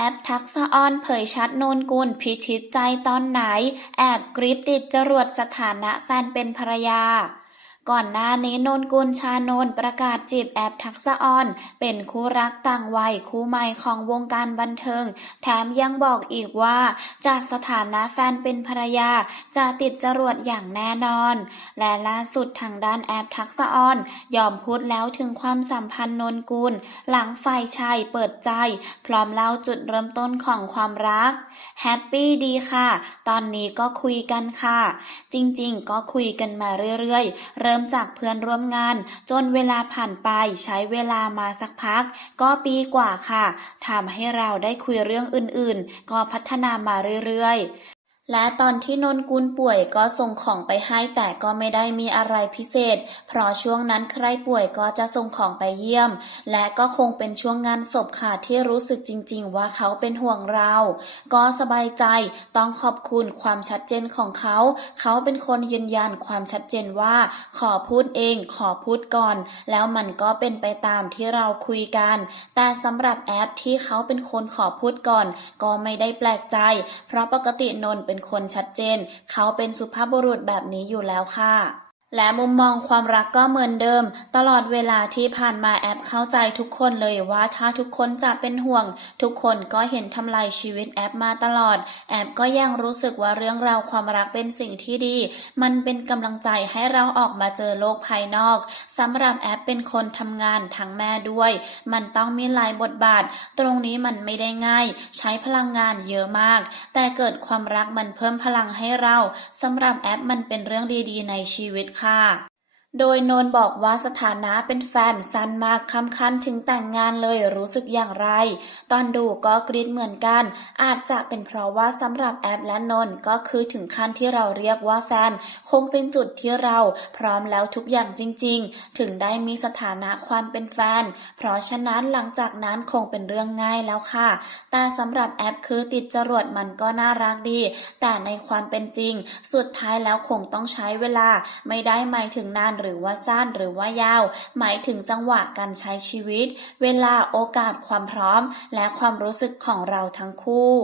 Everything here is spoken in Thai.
แอปทักษะออนเผยชัดโนนกุลพิชิตใจตอนไหน แอบกริดติดจรวดสถานะแฟนเป็นภรรยา ก่อนหน้านี้นนกุลชานนประกาศจีบแอบทักษะออน เป็นคู่รักต่างวัยคู่ใหม่ของวงการบันเทิง แถมยังบอกอีกว่า จากสถานะแฟนเป็นภรรยาจะติดจรวดอย่างแน่นอน และล่าสุดทางด้านแอบทักษะออน ยอมพูดแล้วถึงความสัมพันธ์นนกุล หลังฝ่ายชายเปิดใจ พร้อมเล่าจุดเริ่มต้นของความรักแฮปปี้ดีค่ะ ตอนนี้ก็คุยกันค่ะ จริงๆ ก็คุยกันมาเรื่อยๆ เริ่มจากเพื่อนร่วมงาน จนเวลาผ่านไปใช้เวลามาสักพัก ก็ปีกว่าค่ะทำให้เราได้คุยเรื่องอื่นๆ ก็พัฒนามาเรื่อยๆ และตอนที่นนกุลป่วยก็ส่งของไปให้แต่ก็ไม่ได้มีอะไรพิเศษ เพราะช่วงนั้นใครป่วยก็จะส่งของไปเยี่ยม และก็คงเป็นช่วงงานศพค่ะที่รู้สึกจริง ๆ ว่าเขาเป็นห่วงเรา ก็สบายใจต้องขอบคุณความชัดเจนของเขา เขาเป็นคนยืนยันความชัดเจนว่า ขอพูดเองขอพูดก่อน แล้วมันก็เป็นไปตามที่เราคุยกัน แต่สำหรับแอปที่เขาเป็นคนขอพูดก่อน ก็ไม่ได้แปลกใจ เพราะปกตินนเป็นคนชัดเจน เขาเป็นสุภาพบุรุษแบบนี้อยู่แล้วค่ะ และมุมมองความรักก็เหมือนเดิม ตลอดเวลาที่ผ่านมาแอปเข้าใจทุกคนเลยว่าถ้าทุกคนจะเป็นห่วง ทุกคนก็เห็นทำลายชีวิตแอปมาตลอด แอปก็ยังรู้สึกว่าเรื่องราวความรักเป็นสิ่งที่ดี มันเป็นกำลังใจให้เราออกมาเจอโลกภายนอกสำหรับแอปเป็นคนทำงานทั้งแม่ด้วย มันต้องมีหลายบทบาท ตรงนี้มันไม่ได้ง่าย ใช้พลังงานเยอะมาก แต่เกิดความรักมันเพิ่มพลังให้เราสำหรับแอปมันเป็นเรื่องดีๆ ในชีวิตค่ะ โดยนนบอกว่าสถานะเป็นแฟนสั้นมากคำคันถึงแต่งงานเลยรู้สึกอย่างไร ตอนดูก็กรี๊ดเหมือนกัน อาจจะเป็นเพราะว่าสำหรับแอปและนนก็คือถึงขั้นที่เราเรียกว่าแฟน คงเป็นจุดที่เราพร้อมแล้วทุกอย่างจริง ๆ ถึงได้มีสถานะความเป็นแฟน เพราะฉะนั้นหลังจากนั้นคงเป็นเรื่องง่ายแล้วค่ะ แต่สำหรับแอปคือติดจรวดมันก็น่ารักดี แต่ในความเป็นจริง สุดท้ายแล้วคงต้องใช้เวลาไม่ได้หมายถึงนานหรือรือว่าสั้นหรือว่ายาว หมายถึงจังหวะการใช้ชีวิต เวลาโอกาสความพร้อม และความรู้สึกของเราทั้งคู่